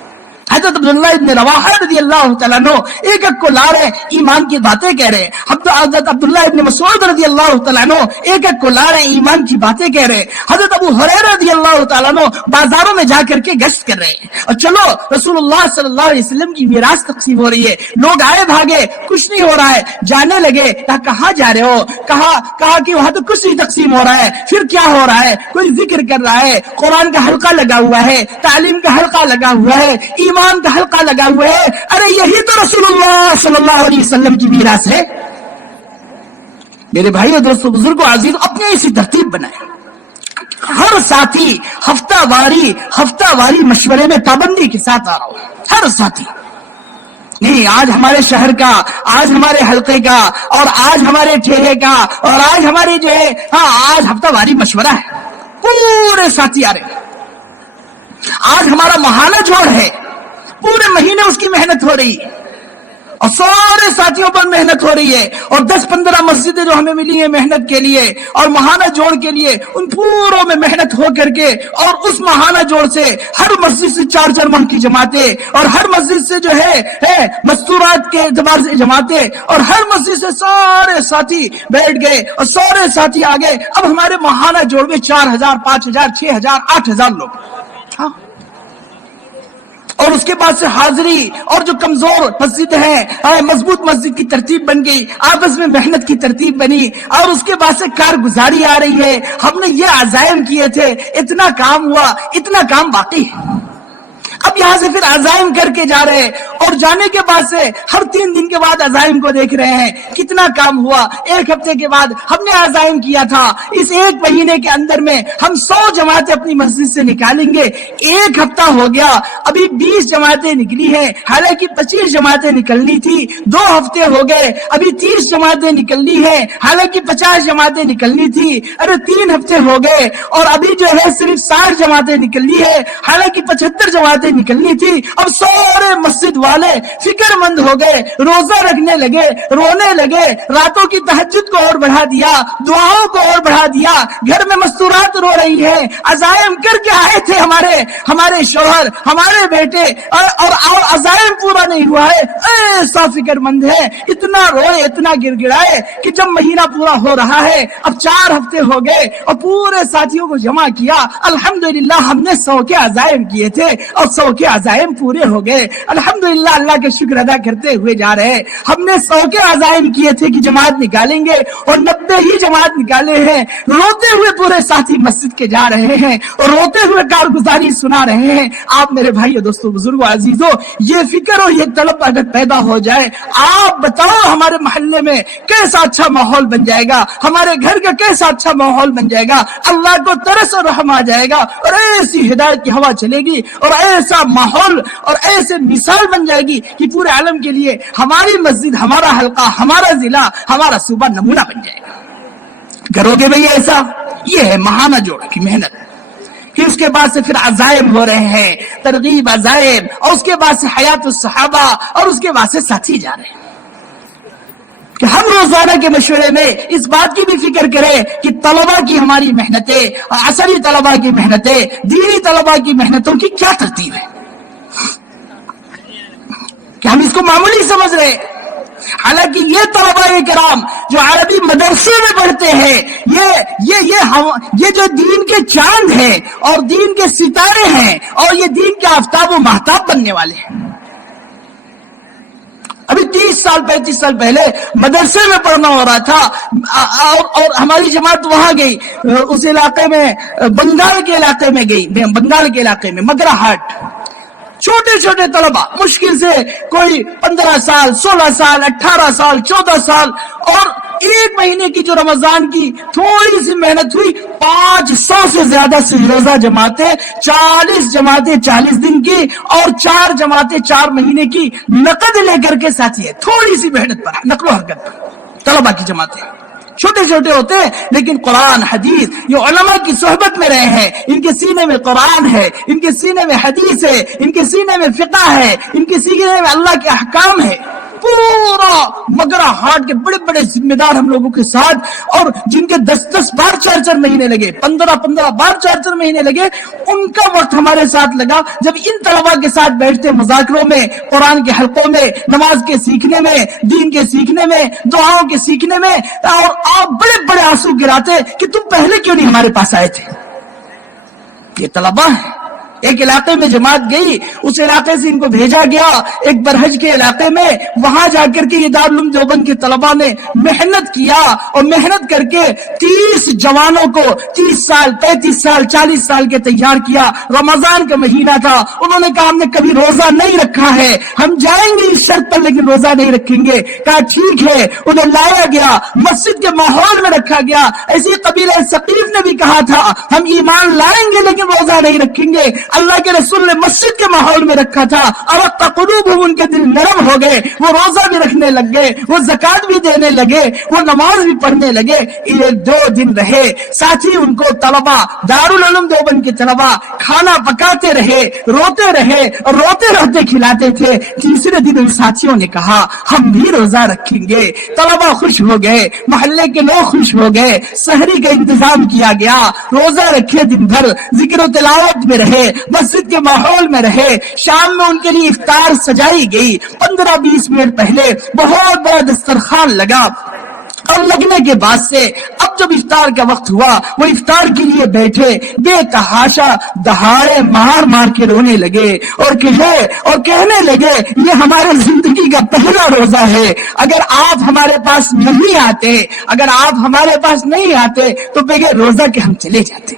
حضرت عبداللہ ابن رواحہ رضی اللہ تعالیٰ عنہ ایک کو لا رہے, ایمان کی باتیں کہہ رہے. حضرت عبداللہ ابن مسعود رضی اللہ تعالیٰ عنہ ایک کو لا رہے, ایمان کی باتیں کہہ رہے. حضرت ابو ہریرہ رضی اللہ تعالیٰ عنہ بازاروں میں جا کر کے گشت کر رہے ہیں. اور چلو رسول اللہ صلی اللہ علیہ وسلم کی میراث تقسیم ہو رہی ہے, لوگ آئے بھاگے, کچھ نہیں ہو رہا ہے. جانے لگے, کہاں جا رہے ہو؟ کہا کہ وہاں تو کچھ نہیں تقسیم ہو رہا ہے. پھر کیا ہو رہا ہے؟ کوئی ذکر کر رہا ہے, قرآن کا حلقہ لگا ہوا ہے, تعلیم کا حلقہ لگا ہوا ہے, ایمان قرآن کا حلقہ لگا ہوا ہے. ارے یہی تو رسول اللہ صلی اللہ علیہ وسلم کی میراث ہے. میرے بھائی اور دوستوں بزرگوں عزیز اپنی ایسی ترتیب بنائیں. ہر ساتھی ہفتہ واری مشورے میں پابندی کے ساتھ آ رہا ہو. ہر ساتھی نہیں آج ہمارے شہر کا، آج ہمارے حلقے کا، اور آج ہمارے ٹھیلے کا، اور آج ہماری جو ہے آج ہفتہ واری مشورہ ہے. پورے ساتھی آ رہے ہیں. آج ہمارا ماہانہ جوڑ ہے، پورے مہینے اس کی محنت ہو رہی ہے اور سارے ساتھیوں پر محنت ہو رہی ہے. اور 10-15 مسجدیں جو ہمیں ملی ہیں محنت کے لیے اور ماہانہ جوڑ کے لیے، ان پوروں میں محنت ہو کر کے اور اس ماہانہ جوڑ سے ہر مسجد سے 4 من کی جماعتیں، اور ہر مسجد سے جو ہے مستورات کے اعتبار سے جماعتیں، اور ہر مسجد سے سارے ساتھی بیٹھ گئے اور سارے ساتھی آ گئے. اب ہمارے ماہانہ جوڑ میں 4000 5000 6000 8000 لوگ. ہاں، اور اس کے بعد سے حاضری، اور جو کمزور مسجد ہے مضبوط مسجد کی ترتیب بن گئی، آپس میں محنت کی ترتیب بنی، اور اس کے بعد سے کارگزاری آ رہی ہے. ہم نے یہ عزائم کیے تھے، اتنا کام ہوا، اتنا کام باقی ہے. اب یہاں سے پھر عزائم کر کے جا رہے ہیں، اور جانے کے بعد سے ہر 3 دن کے بعد عزائم کو دیکھ رہے ہیں کتنا کام ہوا. 1 ہفتے کے بعد ہم نے عزائم کیا تھا اس 1 مہینے کے اندر میں ہم 100 جماعتیں اپنی مسجد سے نکالیں گے. 1 ہفتہ ہو گیا، ابھی 20 جماعتیں نکلی ہیں، حالانکہ 25 جماعتیں نکلنی تھی. 2 ہفتے ہو گئے، ابھی 30 جماعتیں نکلنی ہیں، حالانکہ 50 جماعتیں نکلنی تھی. ارے 3 ہفتے ہو گئے اور ابھی جو ہے صرف 60 جماعتیں نکلنی ہے، حالانکہ 75 جماعتیں نکلنی تھی. اب سارے مسجد والے فکر مند ہو گئے، روزہ رکھنے لگے، رونے لگے، راتوں کی تہجد کو اور بڑھا دیا، دعاؤں کو اور بڑھا دیا. گھر میں مستورات رو رہی ہیں. عزائم کر کے آئے تھے ہمارے شوہر، ہمارے بیٹے، اور عزائم پورا نہیں ہوا ہے. ایسا فکر مند ہے، اتنا روئے، اتنا گر گڑائے کہ جب مہینہ پورا ہو رہا ہے، اب 4 ہفتے ہو گئے اور پورے ساتھیوں کو جمع کیا. الحمدللہ ہم نے 100 کے عزائم کیے تھے اور 100 کے عزائم پورے ہو گئے. الحمدللہ اللہ کے شکر ادا کرتے ہوئے جا رہے ہیں. ہم نے 100 کے عزائم کیے تھے کہ جماعت نکالیں گے اور 90 ہی جماعت نکالے ہیں. روتے ہوئے پورے ساتھی مسجد کے جا رہے ہیں اور روتے ہوئے کارگزاری سنا رہے ہیں. آپ میرے بھائیو دوستو بزرگوں عزیزوں، یہ فکر اور یہ طلب اگر پیدا ہو جائے، آپ بتاؤ ہمارے محلے میں کیسا اچھا ماحول بن جائے گا، ہمارے گھر کا کیسا اچھا ماحول بن جائے گا. اللہ کو ترس اور رحم آ جائے گا اور ایسی ہدایت کی ہوا چلے گی اور ایسا ماحول اور ایسے مثال بن جائے گی کہ پورے عالم کے لیے ہماری مسجد، ہمارا حلقہ، ہمارا ضلع، ہمارا صوبہ نمونہ بن جائے گا. کرو گے بھئی ایسا؟ یہ ہے ماہانہ جوڑ کی محنت. پھر اس کے بعد سے پھر عزائم ہو رہے ہیں، ترغیب عزائم، اور اس کے بعد سے حیات الصحابہ، اور اس کے بعد سے ساتھی جا رہے ہیں کہ ہم روزانہ کے مشورے میں اس بات کی بھی فکر کریں کہ طلباء کی ہماری محنتیں، عصری طلباء کی محنتیں، دینی طلباء کی محنتوں کی کیا ترتیب ہے. کہ ہم اس کو معمولی سمجھ رہے ہیں، حالانکہ یہ طلباء کرام جو عربی مدرسے میں پڑھتے ہیں، یہ جو دین کے چاند ہیں اور دین کے ستارے ہیں اور یہ دین کے آفتاب و مہتاب بننے والے ہیں. ابھی 30 سال 35 سال پہلے مدرسے میں پڑھنا ہو رہا تھا اور ہماری جماعت وہاں گئی، اس علاقے میں بنگال کے علاقے میں مگرہ ہاٹ. چھوٹے چھوٹے طلباء، مشکل سے کوئی 15 سال 16 سال 18 سال 14 سال، اور 1 مہینے کی جو رمضان کی تھوڑی سی محنت ہوئی، 500 سے زیادہ سے روزہ جماعتیں، 40 جماعتیں 40 دن کی، اور 4 جماعتیں 4 مہینے کی نقد لے کر کے ساتھی ہے. تھوڑی سی محنت پر، نقل و حرکت پر طلباء کی جماعتیں چھوٹے چھوٹے ہوتے ہیں، لیکن قرآن حدیث یہ علماء کی صحبت میں رہے ہیں. ان کے سینے میں قرآن ہے، ان کے سینے میں حدیث ہے، ان کے سینے میں فقہ ہے، ان کے سینے میں اللہ کے احکام ہے. پورا مگرہ ہاٹ کے بڑے بڑے ذمہ دار ہم لوگوں کے ساتھ، اور جن کے 10 بار 4 مہینے لگے، 15 بار 4 مہینے لگے، ان کا وقت ہمارے ساتھ لگا. جب ان طلباء کے ساتھ بیٹھتے مذاکروں میں، قرآن کے حلقوں میں، نماز کے سیکھنے میں، دین کے سیکھنے میں، دعاؤں کے سیکھنے میں، اور آپ بڑے بڑے آنسو گراتے کہ تم پہلے کیوں نہیں ہمارے پاس آئے تھے. یہ طلباء ہیں، ایک علاقے میں جماعت گئی, اس علاقے سے ان کو بھیجا گیا ایک برحج کے علاقے میں. وہاں جا کر کے یہ دارالعلوم دیوبند کے طلباء نے محنت کیا اور محنت کر کے 30 جوانوں کو 30 سال 35 سال 40 سال کے تیار کیا. رمضان کا مہینہ تھا, انہوں نے کہا ہم نے کبھی روزہ نہیں رکھا ہے, ہم جائیں گے اس شرط پر لیکن روزہ نہیں رکھیں گے. کہا ٹھیک ہے, انہیں لایا گیا, مسجد کے ماحول میں رکھا گیا. ایسی قبیلہ ثقیف نے بھی کہا تھا ہم ایمان لائیں گے لیکن روزہ نہیں رکھیں گے. اللہ کے رسول نے مسجد کے ماحول میں رکھا تھا, اور قلوبہم, ان کے دل نرم ہو گئے, وہ روزہ بھی رکھنے لگ گئے, وہ زکات بھی دینے لگے, وہ نماز بھی پڑھنے لگے. یہ 2 دن رہے. ساتھی ان کو طلباء دارالعلوم دیوبند کے طلباء کھانا پکاتے رہے, روتے رہے اور روتے رہتے کھلاتے تھے. تیسرے دن ان ساتھیوں نے کہا ہم بھی روزہ رکھیں گے. طلباء خوش ہو گئے, محلے کے لوگ خوش ہو گئے, سحری کا انتظام کیا گیا, روزہ رکھے, دن بھر ذکر و تلاوت میں رہے, مسجد کے ماحول میں رہے. شام میں ان کے لیے افطار سجائی گئی. 15-20 منٹ پہلے بہت بڑا دسترخوان لگا, اور لگنے کے بعد سے اب جب افطار کا وقت ہوا وہ افطار کے لیے بیٹھے, بے تحاشا دہاڑے مار مار کے رونے لگے اور کہنے لگے یہ ہمارے زندگی کا پہلا روزہ ہے. اگر آپ ہمارے پاس نہیں آتے, اگر آپ ہمارے پاس نہیں آتے تو بغیر روزہ کے ہم چلے جاتے.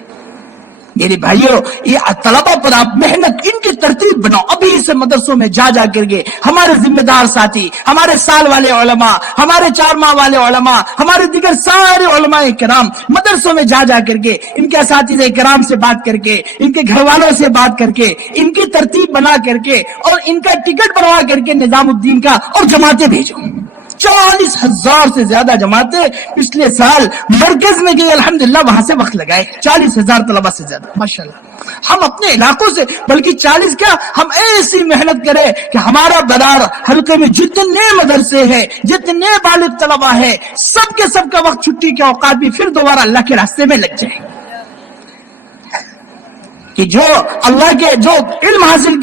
میرے بھائیوں, یہ طلبہ پر آپ محنت, ان کی ترتیب بناؤ. ابھی سے مدرسوں میں جا کر کے ہمارے ذمہ دار ساتھی, ہمارے سال والے علماء, ہمارے 4 ماہ والے علماء, ہمارے دیگر سارے علماء کرام مدرسوں میں جا کر کے ان کے اساتذہ کرام سے بات کر کے, ان کے گھر والوں سے بات کر کے, ان کی ترتیب بنا کر کے اور ان کا ٹکٹ بنوا کر کے نظام الدین کا, اور جماعتیں بھیجو. 40,000 سے زیادہ جماعتیں پچھلے سال مرکز میں گئی, الحمدللہ وہاں سے وقت لگائے. 40,000 طلبہ سے زیادہ ماشاءاللہ. ہم اپنے علاقوں سے, بلکہ 40 کیا, ہم ایسی محنت کریں کہ ہمارا بدار حلقے میں جتنے مدرسے ہیں, جتنے بالغ طلبہ ہیں, سب کے سب کا وقت چھٹی کے اوقات بھی پھر دوبارہ اللہ کے راستے میں لگ جائے. کہ جو اللہ کے جو علم حاصل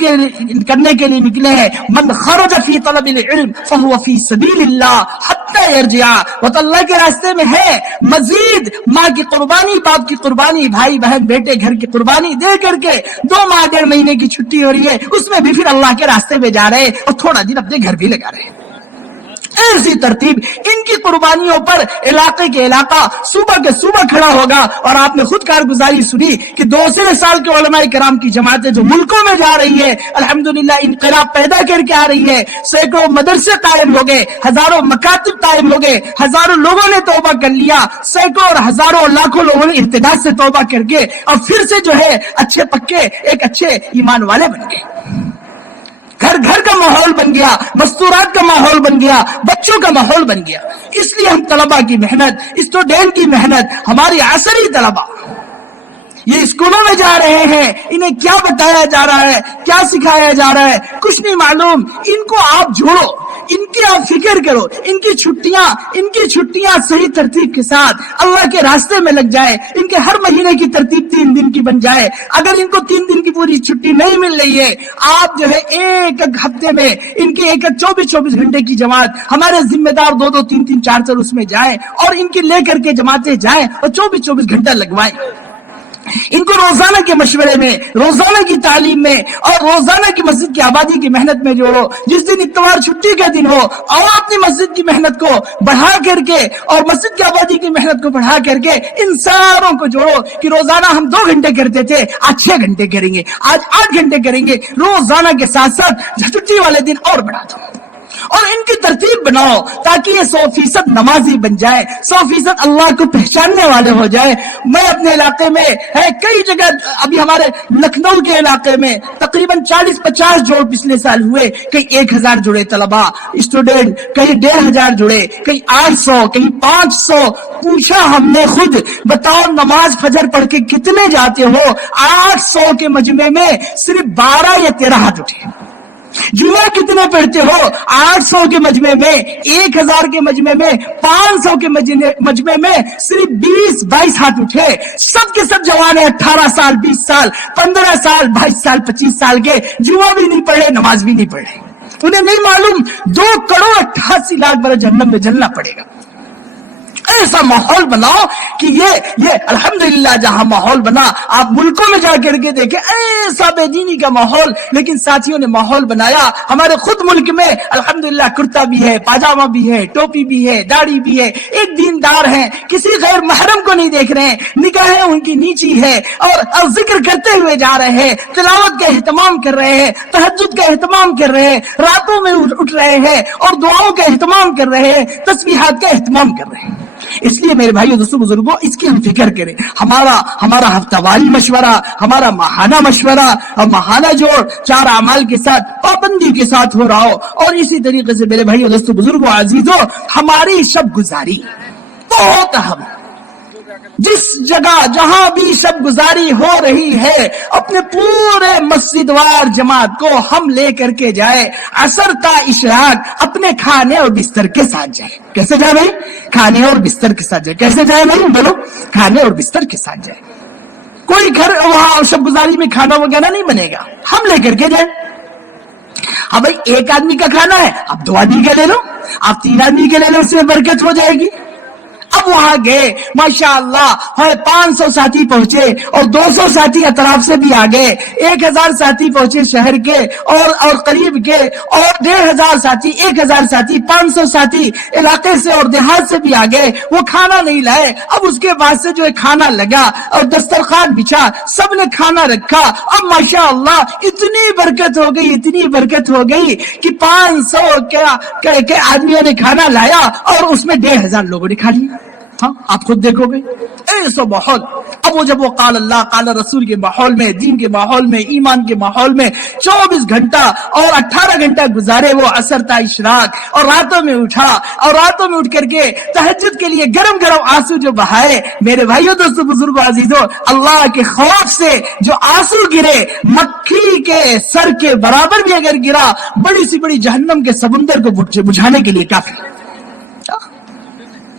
کرنے کے لیے نکلے ہیں, من خرج فی طلب العلم فهو فی سبیل اللہ حتی یرجع, وہ تو اللہ کے راستے میں ہے. مزید ماں کی قربانی, باپ کی قربانی, بھائی بہن بیٹے گھر کی قربانی دے کر کے 2 ماہ 1.5 مہینے کی چھٹی ہو رہی ہے, اس میں بھی پھر اللہ کے راستے میں جا رہے ہیں اور تھوڑا دن اپنے گھر بھی لگا رہے ہیں. ایسی ترتیب ان کی قربانیوں پر علاقے کے علاقہ صوبہ کے صوبہ کھڑا ہوگا. اور آپ نے خود کارگزاری سنی کہ 200 سال کے علماء کرام کی جماعتیں جو ملکوں میں جا رہی ہے, الحمدللہ انقلاب پیدا کر کے آ رہی ہے. سینکڑوں مدرسے قائم ہو گئے, ہزاروں مکاتب قائم ہو گئے, ہزاروں لوگوں نے توبہ کر لیا, سینکڑوں اور ہزاروں لاکھوں لوگوں نے ارتداد سے توبہ کر کے اور پھر سے جو ہے اچھے پکے ایک اچھے ایمان والے بن گئے. گھر گھر کا ماحول بن گیا, مستورات کا ماحول بن گیا, بچوں کا ماحول بن گیا. اس لیے ہم طلبہ کی محنت, اسٹوڈینٹ کی محنت, ہماری عصری طلبہ یہ اسکولوں میں جا رہے ہیں, انہیں کیا بتایا جا رہا ہے, کیا سکھایا جا رہا ہے, کچھ نہیں معلوم. ان کو آپ جوڑو, ان کی آپ فکر کرو, ان کی چھٹیاں صحیح ترتیب کے ساتھ اللہ کے راستے میں لگ جائے. ان کے ہر مہینے کی ترتیب 3 دن کی بن جائے. اگر ان کو 3 دن کی پوری چھٹی نہیں مل رہی ہے, آپ جو ہے ایک ہفتے میں ان کے 24 گھنٹے کی جماعت, ہمارے ذمہ دار 2 3 4 اس میں جائیں اور ان کی لے کر کے جماعتیں جائیں اور 24 گھنٹہ لگوائیں. ان کو روزانہ کے مشورے میں, روزانہ کی تعلیم میں اور روزانہ کی مسجد کی آبادی کی محنت میں جوڑو. جس دن اتوار چھٹی کا دن ہو, اور اپنی مسجد کی محنت کو بڑھا کر کے اور مسجد کی آبادی کی محنت کو بڑھا کر کے ان ساروں کو جوڑو کہ روزانہ ہم 2 گھنٹے کرتے تھے, آج 6 گھنٹے کریں گے, آج 8 گھنٹے کریں گے. روزانہ کے ساتھ ساتھ چھٹی والے دن اور بڑھا دو اور ان کی ترتیب بناؤ تاکہ یہ 100% نمازی بن جائے, 100% اللہ کو پہچاننے والے ہو جائے. میں اپنے علاقے میں ہے کئی جگہ, ابھی ہمارے لکھنؤ کے علاقے میں تقریباً 40-50 جوڑ پچھلے سال ہوئے. کہیں 1000 جڑے طلبہ اسٹوڈنٹ, کہیں 1500 جڑے, کہیں 800, کہیں 500. پوچھا ہم نے خود, بتاؤ نماز فجر پڑھ کے کتنے جاتے ہو؟ 800 کے مجمع میں صرف 12 یا 13 ہاتھ اٹھے. جمعہ کتنے پڑھتے ہو؟ 800 کے مجمع میں, 1000 کے مجمع میں, 500 کے مجمع میں صرف 20-22 ہاتھ اٹھے. سب کے سب جوان ہیں, 18 سال, 20 سال, 15 سال, 22 سال, 25 سال کے. جمعہ بھی نہیں پڑھے, نماز بھی نہیں پڑھے. انہیں نہیں معلوم 2 کروڑ 88 لاکھ برس جہنم میں جلنا پڑے گا. ایسا ماحول بناؤ کہ یہ الحمدللہ جہاں ماحول بنا آپ ملکوں میں جا کر کے دیکھیں ایسا بے دینی کا ماحول، لیکن ساتھیوں نے ماحول بنایا ہمارے خود ملک میں الحمدللہ کرتا بھی ہے، پاجامہ بھی ہے، ٹوپی بھی ہے، داڑھی بھی ہے، ایک دیندار ہیں، کسی غیر محرم کو نہیں دیکھ رہے ہیں، نگاہیں ان کی نیچی ہے اور ذکر کرتے ہوئے جا رہے ہیں، تلاوت کا اہتمام کر رہے ہیں، تہجد کا اہتمام کر رہے ہیں، راتوں میں اٹھ رہے ہیں اور دعاؤں کا اہتمام کر رہے ہیں، تسبیحات کا اہتمام کر رہے ہیں۔ اس لیے میرے بھائیو دوستو بزرگوں اس کی ہم فکر کریں، ہمارا ہفتہ واری مشورہ، ہمارا ماہانہ مشورہ اور ماہانہ جوڑ 4 اعمال کے ساتھ پابندی کے ساتھ ہو رہا ہو، اور اسی طریقے سے میرے بھائیو دوستو بزرگوں عزیزوں ہماری شب گزاری بہت اہم، جس جگہ جہاں بھی شب گزاری ہو رہی ہے اپنے پورے مسجد وار جماعت کو ہم لے کر کے جائے، عصر تا اشراق اپنے کھانے اور بستر کے ساتھ جائے۔ کیسے جائے بھائی؟ کھانے اور بستر کے ساتھ جائے۔ کیسے جائے بھائی؟ بولو، کھانے اور بستر کے ساتھ جائے۔ کوئی گھر وہاں شب گزاری میں کھانا وغیرہ نہیں بنے گا، ہم لے کر کے جائیں۔ ہاں بھائی ایک آدمی کا کھانا ہے، آپ 2 آدمی کا لے لو، آپ 3 آدمی کے لے لو، اس میں برکت ہو جائے گی۔ اب وہاں گئے ماشاءاللہ 500 ساتھی پہنچے اور 200 ساتھی اطراف سے بھی آ گئے، 1000 ساتھی پہنچے شہر کے اور قریب کے، اور 1500 ساتھی، 1000 ساتھی، 500 ساتھی علاقے سے اور دیہات سے بھی آ گئے، وہ کھانا نہیں لائے۔ اب اس کے بعد سے جو ہے کھانا لگا اور دسترخوان بچھا، سب نے کھانا رکھا، اب ماشاءاللہ اتنی برکت ہو گئی، اتنی برکت ہو گئی کہ 500 کے آدمیوں نے کھانا لایا اور اس میں 1500 لوگوں نے کھا لیا۔ ہاں آپ خود دیکھو گے ایسا ماحول۔ اب وہ جب وہ قال اللہ قال رسول کے ماحول میں، دین کے ماحول میں، ایمان کے ماحول میں 24 گھنٹہ اور 18 گھنٹہ گزارے، وہ عصر تا اشراق، اور راتوں میں اٹھا اور راتوں میں اٹھ کر کے تہجد کے لیے گرم گرم آنسو جو بہائے، میرے بھائیوں دوستو بزرگوں عزیزوں، اللہ کے خوف سے جو آنسو گرے مکھی کے سر کے برابر بھی اگر گرا، بڑی سی بڑی جہنم کے سمندر کو بجھانے کے لیے کافی۔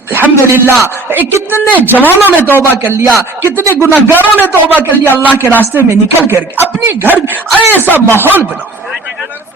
الحمدللہ کتنے جوانوں نے توبہ کر لیا، کتنے گناہگاروں نے توبہ کر لیا اللہ کے راستے میں نکل کر کے۔ اپنے گھر ایسا ماحول بناؤ،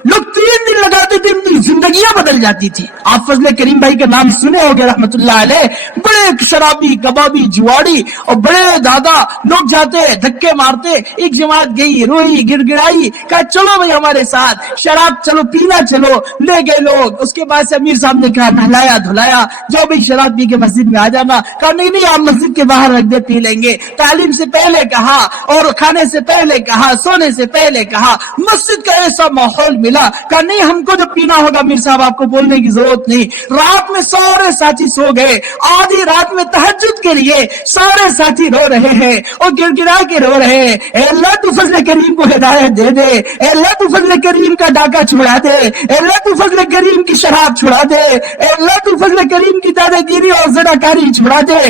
لوگ 3 دن لگاتے تھے، ان کی زندگیاں بدل جاتی تھی۔ آپ فضل کریم بھائی کا نام سنے ہوگے رحمت اللہ علیہ، بڑے شرابی کبابی جواڑی اور بڑے دادا، لوگ جاتے دھکے مارتے، ایک جماعت گئی روئی گڑ گڑائی، کہا چلو بھائی ہمارے ساتھ شراب چلو پینا چلو، لے گئے لوگ۔ اس کے بعد سے امیر صاحب نے کہا نہلایا دھلایا، جاؤ بھائی شراب پی کے مسجد میں آ جانا، کہا نہیں نہیں آپ مسجد کے باہر رکھ دے پی لیں گے۔ تعلیم سے پہلے کہا اور کھانے سے پہلے کہا، سونے سے پہلے کہا، مسجد کا ایسا ماحول ملا، کہا نہیں ہم کو جو پینا ہوگا میر صاحب آپ کو بولنے کی ضرورت نہیں۔ رات میں سارے ساتھی سو گئے، آدھی رات میں تہجد کے لیے سارے ساتھی رو رہے ہیں اور گڑ گڑا کے رو رہے ہیں، اے اللہ تو فضل کریم کو ہدایت دے دے، اے اللہ تو فضل کریم کا ڈاکہ چھڑا دے، اے اللہ تو فضل کریم کی شراب چھڑا دے، اے اللہ تو فضل کریم کی دادا گیری اور زناکاری چھڑا دے۔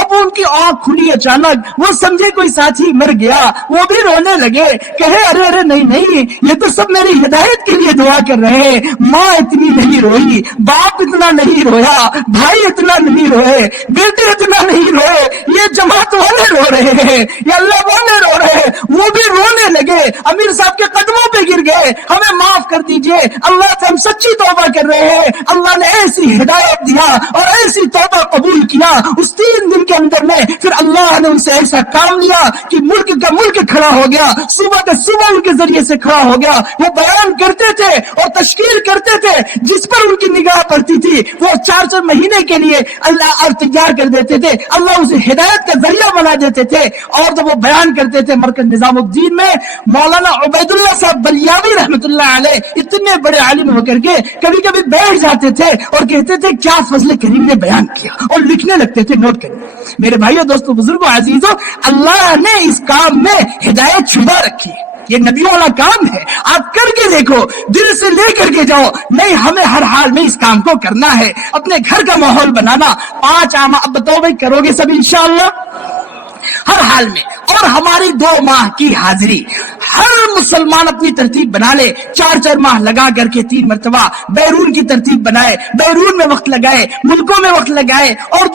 اب ان کی آنکھ کھلی اچانک، وہ سمجھے کوئی ساتھی مر گیا، وہ بھی رونے لگے، کہے ارے ارے نہیں نہیں یہ تو سب میری ہدایت کے لیے دعا کر رہے ہیں، ماں اتنی نہیں روئی، باپ اتنا نہیں رویا، بھائی اتنا نہیں روئے، بیٹے اتنا نہیں روئے، یہ جماعت والے رو رہے ہیں، یہ اللہ والے رو رہے ہیں۔ وہ بھی رونے لگے، امیر صاحب کے قدموں پہ گر گئے، ہمیں معاف کر دیجئے، اللہ سے ہم سچی توبہ کر رہے ہیں، اللہ نے ایسی ہدایت دیا اور ایسی توبہ قبول کیا۔ اس 3 دن کے اندر میں پھر اللہ نے ان سے ایسا کام لیا کہ ملک کا ملک کھڑا ہو گیا، صبح کا صبح ان کے ذریعے سے کھڑا ہو گیا۔ وہ بیان کرتے تھے اور تشکیل کرتے تھے، جس پر ان کی نگاہ پڑتی تھی وہ 4 مہینے کے لیے اللہ اور تیار کر دیتے تھے، اللہ اسے ہدایت کا ذریعہ بنا دیتے تھے۔ اور جب وہ بیان کرتے تھے مرکز نظام الدین میں، مولانا عبید اللہ صاحب بلیاوی رحمت اللہ علیہ اتنے بڑے عالم ہو کر کے کبھی کبھی بیٹھ جاتے تھے اور کہتے تھے کیا فضل کریم نے بیان کیا، اور لکھنے لگتے تھے، نوٹ کریں۔ میرے بھائیوں دوستوں بزرگوں عزیزوں، اللہ نے اس کام میں ہدایت چھپا رکھی ہے، یہ نبیوں والا کام ہے، آپ کر کے دیکھو، دل سے لے کر کے جاؤ۔ نہیں ہمیں ہر حال میں اس کام کو کرنا ہے، اپنے گھر کا ماحول بنانا۔ 5 اعمال اب بتاؤ بھائی کرو گے سب انشاءاللہ ہر حال میں؟ اور ہماری 2 ماہ کی حاضری، ہر مسلمان اپنی ترتیب بنا لے، 4 ماہ لگا کر کے 3 مرتبہ بیرون کی ترتیب بنائے، بیرون میں وقت لگائے، ملکوں میں وقت لگائے، اور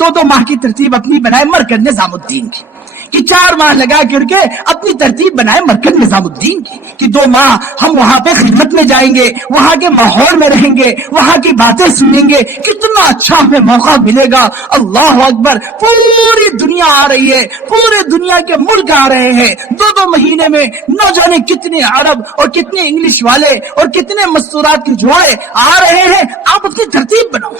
2 ماہ کی ترتیب اپنی بنائے مرکز نظام الدین کی۔ کہ 4 ماہ لگا کر کے اپنی ترتیب بنائے مرکز نظامالدین کی کہ 2 ماہ ہم وہاں پہ خدمت میں جائیں گے, وہاں کے ماحول میں رہیں گے, وہاں کی باتیں سنیں گے, کتنا اچھا ہمیں موقع ملے گا. اللہ اکبر, پوری دنیا آ رہی ہے, پورے دنیا کے ملک آ رہے ہیں 2 مہینے میں. نہ جانے کتنے عرب اور کتنے انگلش والے اور کتنے مستورات کے جوائے آ رہے ہیں. آپ اپنی ترتیب بناؤ.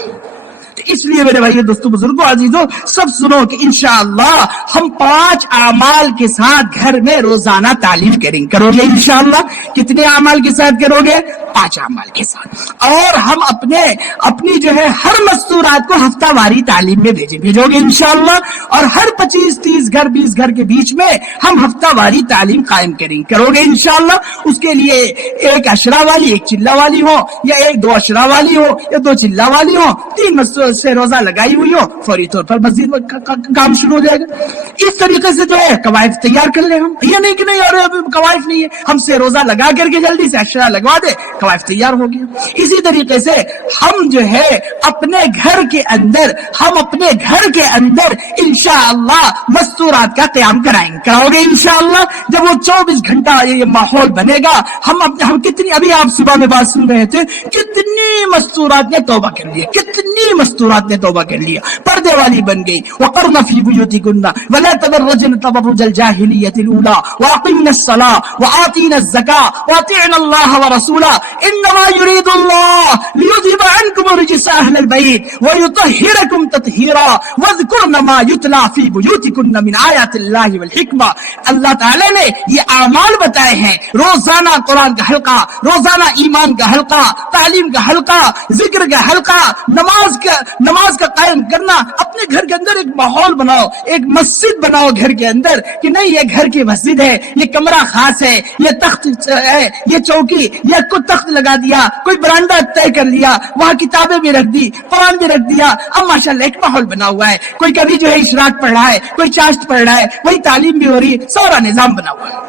اس لیے میرے بھائی دوستوں بزرگوں عزیزوں سب سنو کہ انشاءاللہ ہم 5 اعمال کے ساتھ گھر میں روزانہ تعلیم کرو گے انشاءاللہ. کتنے اعمال کے ساتھ کرو گے؟ 5 اعمال کے ساتھ. اور ہم اپنی جو ہے ہر مستورات کو ہفتہ واری تعلیم میں بھیجو گے انشاءاللہ. اور ہر 25-30 گھر 20 گھر کے بیچ میں ہم ہفتہ واری تعلیم قائم کرو گے انشاءاللہ. اس کے لیے 1 اشرا والی 1 چلہ والی ہو, یا 1-2 اشرا والی ہو, یا 2 چلہ والی ہو, 3 مستور سے روزہ لگائی ہوئی ہو, فوری طور پر مسجد میں کام شروع ہو جائے گا. اس طریقے سے جو ہے قواعد تیار کر لیں ہم. یہ نہیں کہ نہیں اور قواعد نہیں ہے, ہم سے روزہ لگا کر کے جلدی سے اشرا لگوا دے, قواعد تیار ہو گیا. اسی طریقے سے ہم جو ہے اپنے گھر کے اندر انشاءاللہ مستورات کا قیام کراؤ گے انشاءاللہ. جب وہ 24 گھنٹہ یہ ماحول بنے گا, ہم کتنی, ابھی آپ صبح میں بات سن رہے تھے, کتنی مستورات نے توبہ کر لیا, کتنی مستورات نے توبہ کر لیا, پردے والی بن گئی. وقرن فی بیوتکن ولا تبرجن تبرج الجاہلیۃ الاولی واقمن الصلاۃ وآتین الزکاۃ واطعن اللہ ورسولہ انما یرید اللہ لیذهب عنکم الرجس اہل البیت ویطہرکم تطہیرا واذکرن ما یتلی فی بیوتکن من آیات اللہ والحکمہ. اللہ تعالی نے یہ اعمال بتائے ہیں, روزانہ قرآن کا حلقہ, روزانہ ایمان کا حلقہ, تعلیم کا حلقہ, ذکر کا حلقہ, نماز کا قائم کرنا. اپنے گھر کے اندر ایک ماحول بناؤ, ایک مسجد بناؤ گھر کے اندر کہ نہیں یہ گھر کی مسجد ہے, یہ کمرہ خاص ہے, یہ تخت ہے, یہ چوکی, یہ کوئی تخت لگا دیا, کوئی برانڈا طے کر لیا, وہاں کتابیں بھی رکھ دی, قرآن بھی رکھ دیا. اب ماشاءاللہ ایک ماحول بنا ہوا ہے. کوئی کبھی جو ہے اشراق پڑھ رہا ہے, کوئی چاشت پڑھ رہا ہے, وہی تعلیم بھی ہو رہی ہے, سارا نظام بنا ہوا ہے.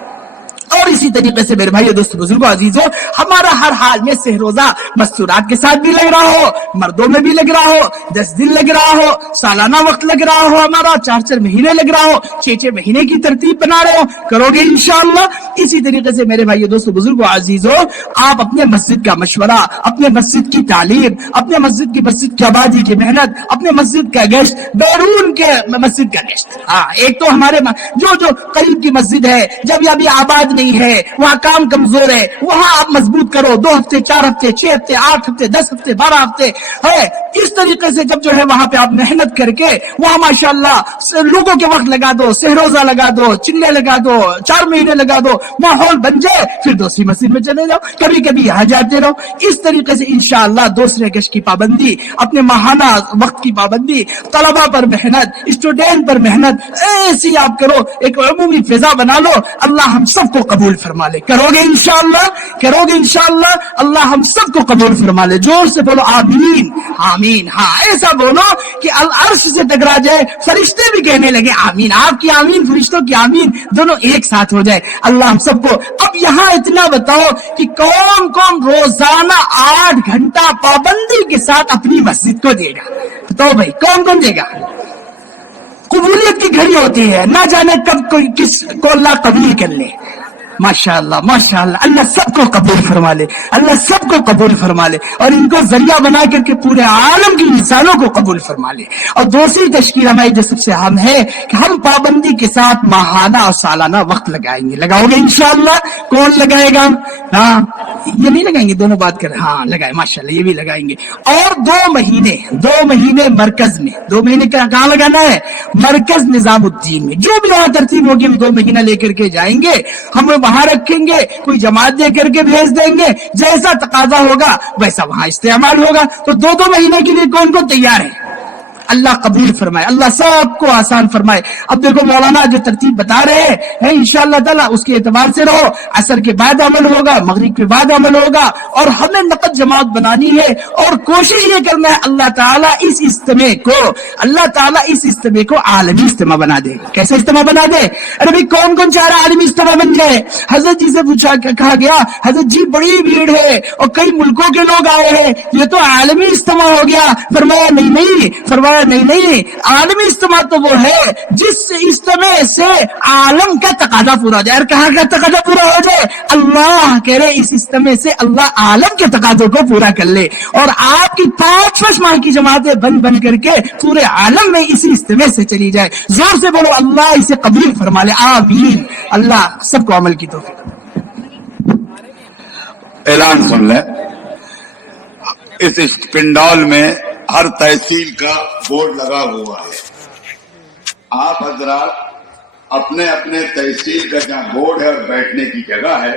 اور اسی طریقے سے میرے بھائی دوست بزرگوں عزیزوں ہمارا ہر حال میں سہ روزہ مستورات کے ساتھ بھی لگ رہا ہو, مردوں میں بھی لگ رہا ہو, 10 دن لگ رہا ہو, سالانہ وقت لگ رہا ہو, ہمارا 4 مہینے لگ رہا ہو, 6 مہینے کی ترتیب بنا رہے ہو, کرو گے انشاءاللہ. اسی طریقے سے میرے بھائی دوست بزرگوں عزیزوں آپ اپنے مسجد کا مشورہ, اپنے مسجد کی تعلیم, اپنے مسجد کی آبادی کی محنت, اپنے مسجد کا گشت, بیرون کے مسجد کا گشت. ایک تو ہمارے جو قریب کی مسجد ہے, جب ابھی آباد نہیں ہے, وہاں کام کمزور ہے, وہاں آپ مضبوط کرو. 2 ہفتے 4 ہفتے 6 ہفتے 8 ہفتے 10 ہفتے 12 ہفتے ہے. اس طریقے سے جب جو ہے وہاں پہ آپ محنت کر کے وہاں ماشاءاللہ لوگوں کے وقت لگا دو, سہروزہ لگا دو, چلے لگا دو, 4 مہینے لگا دو, ماحول بن جائے, پھر دوسری مسجد میں چلے جاؤ, کبھی کبھی یہاں جاتے رہو. اس طریقے سے انشاءاللہ دوسرے گشت کی پابندی, اپنے ماہانہ وقت کی پابندی, طلبہ پر محنت, اسٹوڈینٹ پر محنت, ایسی آپ کرو, ایک عمومی فضا بنا لو. اللہ ہم سب کو قبول فرما لے. کرو گے انشاءاللہ اللہ ہم سب کو قبول فرما لے. زور سے بولو آمین آمین. ہاں ایسا بولو کہ العرش سے ٹکرا جائے, فرشتے بھی کہنے لگے آمین. آپ کی آمین, فرشتوں کی آمین, دونوں ایک ساتھ ہو جائے. اللہ ہم سب کو. اب یہاں اتنا بتاؤ کہ کون روزانہ 8 گھنٹہ پابندی کے ساتھ اپنی مسجد کو دے گا؟ بتاؤ بھائی کون دے گا؟ قبولیت کی گھڑی ہوتی ہے, نہ جانے کب کوئی کس کو اللہ قبول کر لے. ماشاءاللہ اللہ سب کو قبول فرما لے, اللہ سب کو قبول فرما لے, اور ان کو ذریعہ بنا کر کے پورے عالم کی انسانوں کو قبول فرما لے. اور دوسری تشکیل ہماری جو سب سے اہم ہے کہ ہم پابندی کے ساتھ ماہانہ اور سالانہ وقت لگائیں گے. لگاؤ گے انشاءاللہ؟ کون لگائے گا؟ ہاں یہ نہیں لگائیں گے, دونوں بات کر, ہاں لگائے ماشاءاللہ, یہ بھی لگائیں گے. اور 2 مہینے مرکز میں, 2 مہینے کہاں لگانا ہے؟ مرکز نظام الدین میں. جو بھی وہاں ترتیب ہوگی 2 مہینہ لے کر کے جائیں گے, ہم وہاں رکھیں گے, کوئی جماعت دے کر کے بھیج دیں گے, جیسا تقاضا ہوگا ویسا وہاں استعمال ہوگا. تو 2 مہینے کے لیے کون تیار ہے؟ اللہ قبول فرمائے, اللہ سب کو آسان فرمائے. اب دیکھو مولانا جو ترتیب بتا رہے ہیں انشاءاللہ تعالیٰ اس کے اعتبار سے رہو. عصر کے بعد عمل ہوگا, مغرب کے بعد عمل ہوگا, اور ہمیں نقد جماعت بنانی ہے. اور کوشش یہ کرنا ہے اللہ تعالیٰ اس اجتماع کو عالمی اجتماع بنا دے. کیسے اجتماع بنا دے؟ ارے بھائی کون چاہ رہا عالمی اجتماع بن جائے؟ حضرت جی سے کہا گیا, حضرت جی بڑی بھیڑ ہے اور کئی ملکوں کے لوگ آئے ہیں, یہ تو عالمی اجتماع ہو گیا. فرمایا نہیں, فرمایا نہیں عالمی اجتماع تو وہ ہے جس اجتماع سے عالم کا تقاضا پورا ہو جائے. اور کہاں کا تقاضا پورا ہو جائے؟ اللہ کہہ رہے اس اجتماع سے اللہ عالم کے تقاضوں کو پورا کر لے. اور آپ کی 5 ماہ کی جماعتیں بن کر کے پورے عالم میں اسی اجتماع سے چلی جائے. زور سے بولو اللہ اسے قبول فرما لے. آمین. اللہ سب کو عمل کی توفیق. اعلان سن لیں. اس پنڈال میں ہر تحصیل کا بورڈ لگا ہوا ہے. آپ حضرات اپنے اپنے تحصیل کا جہاں بورڈ ہے اور بیٹھنے کی جگہ ہے